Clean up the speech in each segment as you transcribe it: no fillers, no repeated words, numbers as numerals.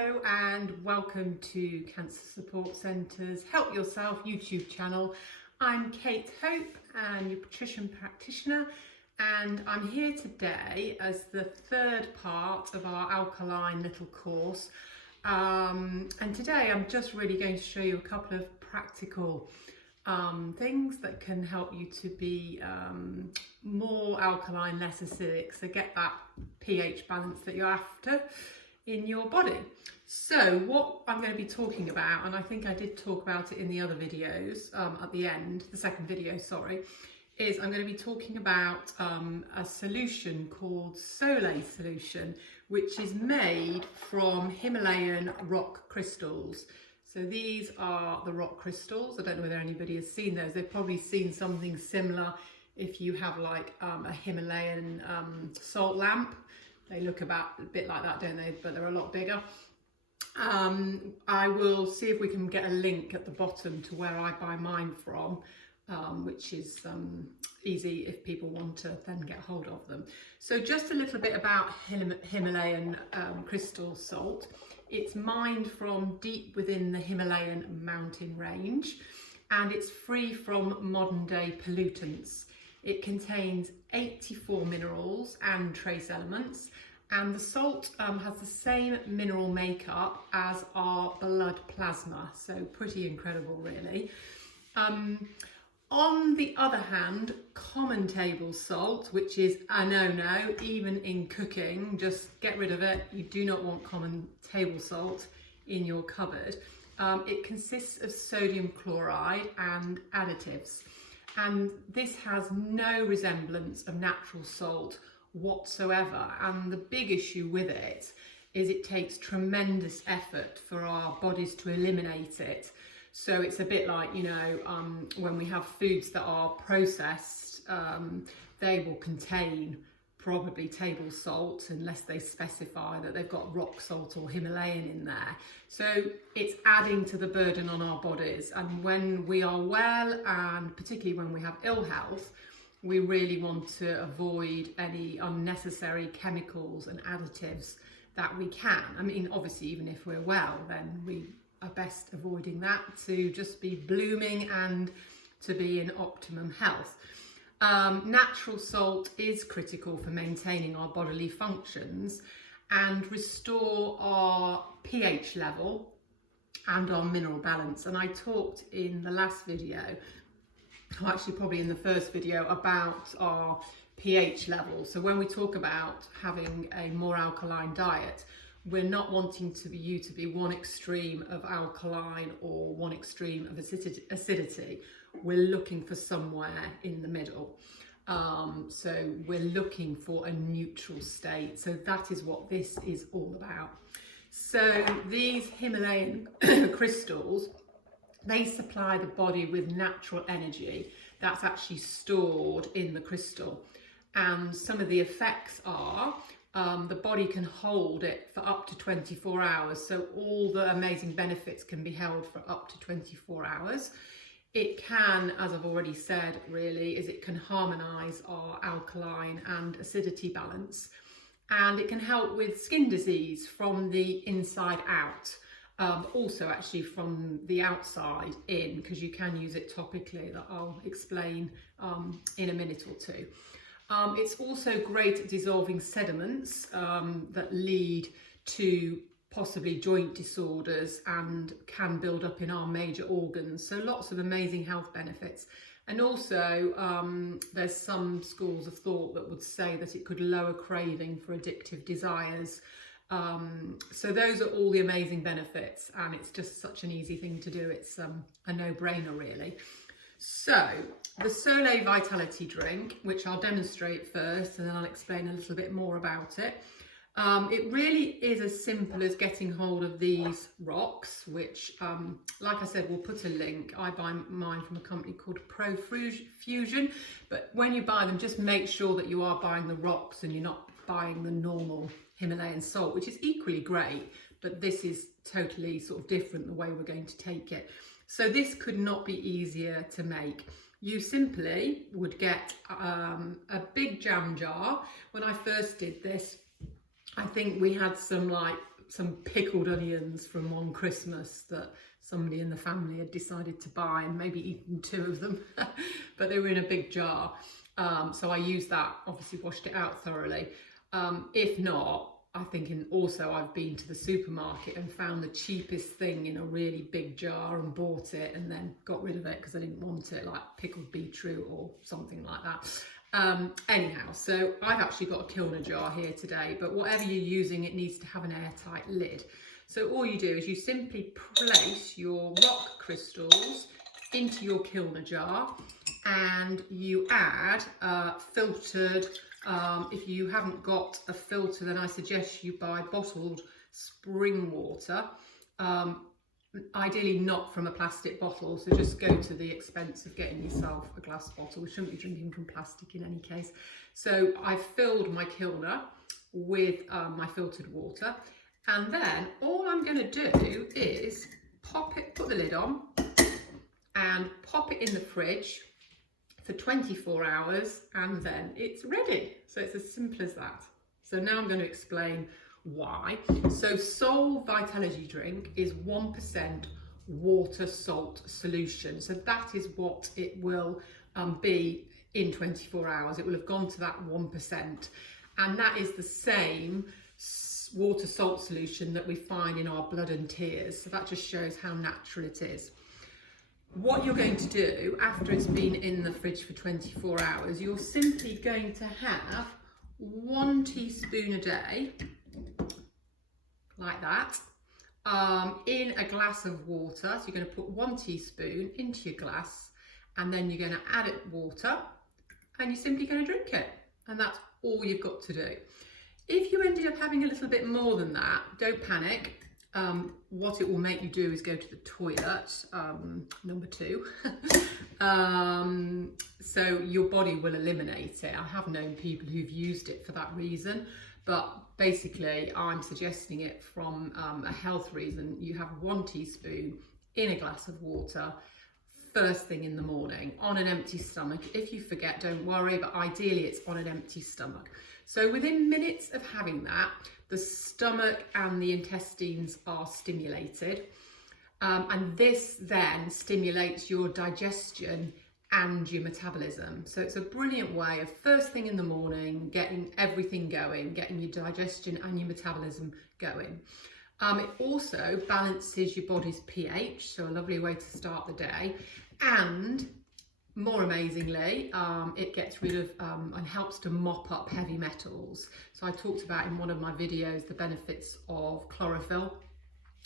Hello and welcome to Cancer Support Centre's Help Yourself YouTube channel. I'm Kate Hope, I'm your nutrition practitioner, and I'm here today as the third part of our alkaline little course. And today I'm just really going to show you a couple of practical things that can help you to be more alkaline, less acidic, so get that pH balance that you're after in your body. So what I'm going to be talking about, and I think I did talk about it in the other videos at the end, the second video, sorry, is I'm going to be talking about a solution called Soleil solution, which is made from Himalayan rock crystals. So these are the rock crystals. I don't know whether anybody has seen those. They've probably seen something similar if you have like a Himalayan salt lamp. They look a bit like that, don't they? But they're a lot bigger. I will see if we can get a link at the bottom to where I buy mine from, which is easy if people want to then get hold of them. So just a little bit about Himalayan crystal salt. It's mined from deep within the Himalayan mountain range, and it's free from modern day pollutants. It contains 84 minerals and trace elements, and the salt has the same mineral makeup as our blood plasma, so pretty incredible really. On the other hand, common table salt, which is a no-no, even in cooking, just get rid of it. You do not want common table salt in your cupboard. It consists of sodium chloride and additives. And this has no resemblance of natural salt whatsoever. And the big issue with it is it takes tremendous effort for our bodies to eliminate it. So it's a bit like, you know, when we have foods that are processed, they will contain probably table salt unless they specify that they've got rock salt or Himalayan in there. So it's adding to the burden on our bodies, and when we are well, and particularly when we have ill health, we really want to avoid any unnecessary chemicals and additives that we can. I mean, obviously even if we're well, then we are best avoiding that to just be blooming and to be in optimum health. Natural salt is critical for maintaining our bodily functions and restore our pH level and our mineral balance. And I talked in the last video, or actually probably in the first video, about our pH level. So when we talk about having a more alkaline diet, we're not wanting you to be one extreme of alkaline or one extreme of acidity. We're looking for somewhere in the middle. So we're looking for a neutral state. So that is what this is all about. So these Himalayan crystals, they supply the body with natural energy that's actually stored in the crystal. And some of the effects are the body can hold it for up to 24 hours. So all the amazing benefits can be held for up to 24 hours. It can, as I've already said, really, is it can harmonise our alkaline and acidity balance. And it can help with skin disease from the inside out. Also actually from the outside in, because you can use it topically, that I'll explain in a minute or two. It's also great at dissolving sediments that lead to possibly joint disorders and can build up in our major organs. So lots of amazing health benefits. And also there's some schools of thought that would say that it could lower craving for addictive desires. So those are all the amazing benefits, and it's just such an easy thing to do. It's a no-brainer really. So the Soleil Vitality drink, which I'll demonstrate first and then I'll explain a little bit more about it. It really is as simple as getting hold of these rocks, which, like I said, we'll put a link. I buy mine from a company called Fusion, but when you buy them, just make sure that you are buying the rocks and you're not buying the normal Himalayan salt, which is equally great, but this is totally sort of different, the way we're going to take it. So this could not be easier to make. You simply would get a big jam jar. When I first did this, I think we had some like some pickled onions from one Christmas that somebody in the family had decided to buy, and maybe eaten 2 of them, but they were in a big jar. So I used that, obviously washed it out thoroughly. If not, I think also I've been to the supermarket and found the cheapest thing in a really big jar and bought it and then got rid of it because I didn't want it, like pickled beetroot or something like that. Anyhow, so I've actually got a Kilner jar here today, but whatever you're using, it needs to have an airtight lid. So all you do is you simply place your rock crystals into your Kilner jar, and you add filtered, if you haven't got a filter, then I suggest you buy bottled spring water, ideally not from a plastic bottle, so just go to the expense of getting yourself a glass bottle. We shouldn't be drinking from plastic in any case. So I've filled my Kilner with my filtered water, and then all I'm going to do is put the lid on and pop it in the fridge for 24 hours, and then it's ready. So it's as simple as that. So now I'm going to explain why. So Soul Vitality Drink is 1% water salt solution. So that is what it will be in 24 hours. It will have gone to that 1%. And that is the same water salt solution that we find in our blood and tears. So that just shows how natural it is. What you're going to do after it's been in the fridge for 24 hours, you're simply going to have 1 teaspoon a day, like that, in a glass of water. So you're going to put 1 teaspoon into your glass, and then you're going to add it water, and you're simply going to drink it. And that's all you've got to do. If you ended up having a little bit more than that, don't panic. What it will make you do is go to the toilet, number 2. So your body will eliminate it. I have known people who've used it for that reason, but basically I'm suggesting it from a health reason. You have 1 teaspoon in a glass of water first thing in the morning on an empty stomach. If you forget, don't worry, but ideally it's on an empty stomach. So within minutes of having that, the stomach and the intestines are stimulated, and this then stimulates your digestion and your metabolism. So it's a brilliant way of first thing in the morning getting everything going, getting your digestion and your metabolism going. It also balances your body's pH, so a lovely way to start the day. And more amazingly, it gets rid of and helps to mop up heavy metals. So I talked about in one of my videos the benefits of chlorophyll,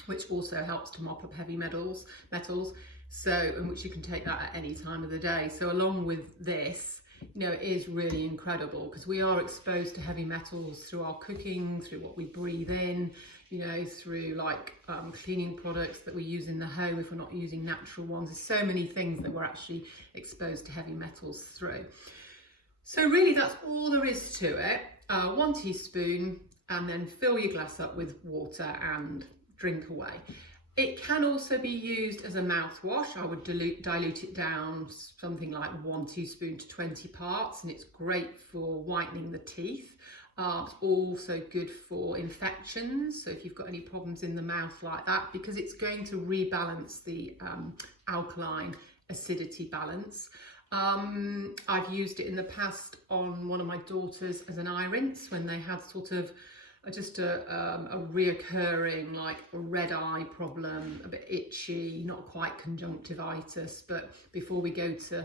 which also helps to mop up heavy metals. So, and which you can take that at any time of the day. So along with this, you know, it is really incredible because we are exposed to heavy metals through our cooking, through what we breathe in, you know, through like cleaning products that we use in the home if we're not using natural ones. There's so many things that we're actually exposed to heavy metals through. So really that's all there is to it. 1 teaspoon, and then fill your glass up with water and drink away. It can also be used as a mouthwash. I would dilute it down something like 1 teaspoon to 20 parts, and it's great for whitening the teeth. It's also good for infections, so if you've got any problems in the mouth like that, because it's going to rebalance the alkaline acidity balance. I've used it in the past on one of my daughters as an eye rinse when they had sort of just a reoccurring like a red eye problem, a bit itchy, not quite conjunctivitis, but before we go to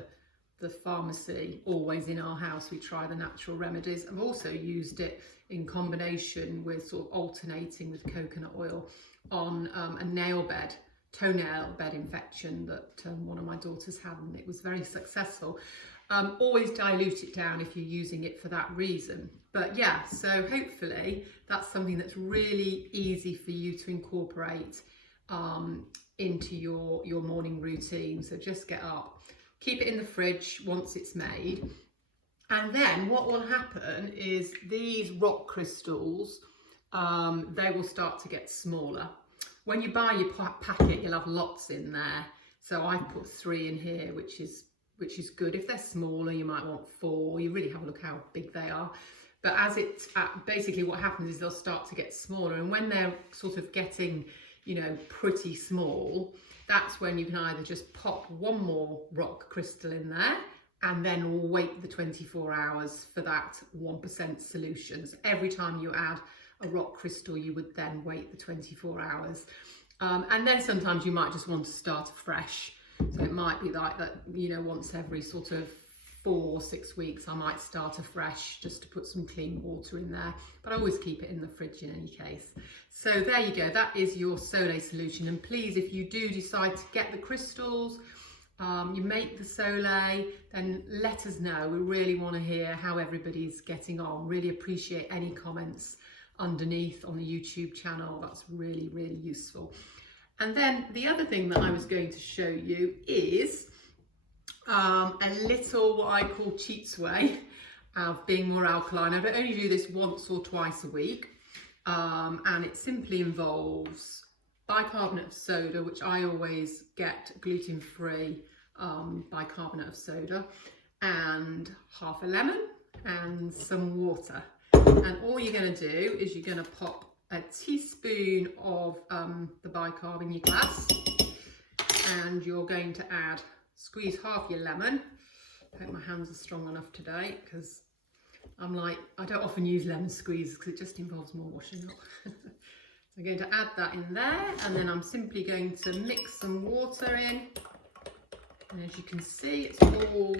the pharmacy, always in our house we try the natural remedies. I've also used it in combination with sort of alternating with coconut oil on a toenail bed infection that one of my daughters had, and it was very successful. Always dilute it down if you're using it for that reason. But yeah, so hopefully that's something that's really easy for you to incorporate into your morning routine. So just get up, keep it in the fridge once it's made, and then what will happen is these rock crystals, they will start to get smaller. When you buy your packet, you'll have lots in there. So I've put 3 in here, which is good. If they're smaller, you might want 4. You really have a look how big they are. But basically what happens is they'll start to get smaller, and when they're sort of getting, you know, pretty small, that's when you can either just pop one more rock crystal in there and then wait the 24 hours for that 1% solutions. Every time you add a rock crystal, you would then wait the 24 hours. And then sometimes you might just want to start afresh. So it might be like that, you know, once every sort of 4 or 6 weeks, I might start afresh just to put some clean water in there. But I always keep it in the fridge in any case. So there you go, that is your Soleil solution. And please, if you do decide to get the crystals, you make the Soleil, then let us know. We really want to hear how everybody's getting on. Really appreciate any comments underneath on the YouTube channel. That's really, really useful. And then the other thing that I was going to show you is a little, what I call cheats way of being more alkaline. I only do this once or twice a week, and it simply involves bicarbonate of soda, which I always get gluten-free bicarbonate of soda, and half a lemon and some water. And all you're going to do is you're going to pop a teaspoon of the bicarb in your glass, and you're going to squeeze half your lemon. I hope my hands are strong enough today, because I don't often use lemon squeeze because it just involves more washing up. So I'm going to add that in there, and then I'm simply going to mix some water in. And as you can see, it's all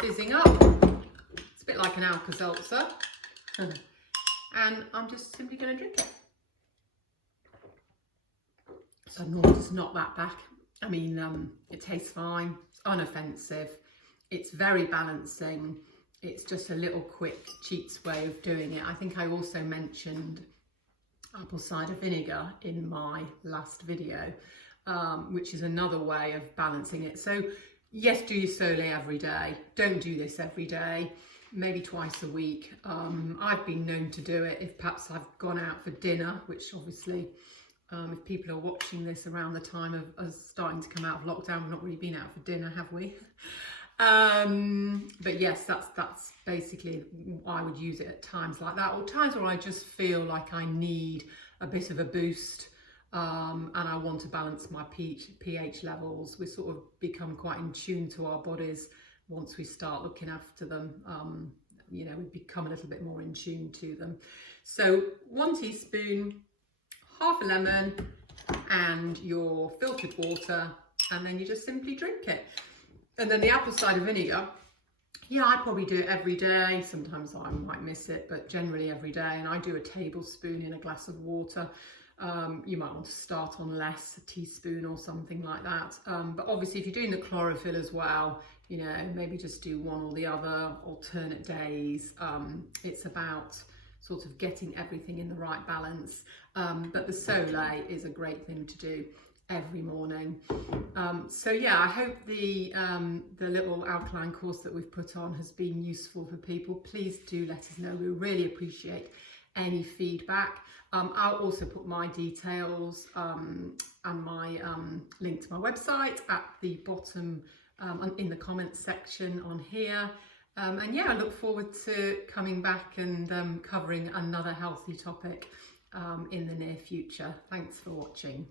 fizzing up. It's a bit like an Alka-Seltzer. And I'm just simply going to drink it. So I'm not just knock that back. I mean, it tastes fine, it's unoffensive, it's very balancing, it's just a little quick cheats way of doing it. I think I also mentioned apple cider vinegar in my last video, which is another way of balancing it. So yes, do your Soleil every day. Don't do this every day, maybe twice a week. I've been known to do it if perhaps I've gone out for dinner, which obviously if people are watching this around the time of us starting to come out of lockdown, we've not really been out for dinner, have we? But yes, that's basically, I would use it at times like that, or times where I just feel like I need a bit of a boost, and I want to balance my pH levels. We sort of become quite in tune to our bodies once we start looking after them. You know, we become a little bit more in tune to them. So 1 teaspoon, half a lemon, and your filtered water, and then you just simply drink it. And then the apple cider vinegar, yeah, I probably do it every day. Sometimes I might miss it, but generally every day. And I do a tablespoon in a glass of water. You might want to start on less, a teaspoon or something like that. But obviously if you're doing the chlorophyll as well, you know, maybe just do one or the other, alternate days. It's about sort of getting everything in the right balance. But the Soleil is a great thing to do every morning. So yeah, I hope the little alkaline course that we've put on has been useful for people. Please do let us know. We really appreciate any feedback. I'll also put my details and my link to my website at the bottom in the comments section on here. And yeah, I look forward to coming back and covering another healthy topic in the near future. Thanks for watching.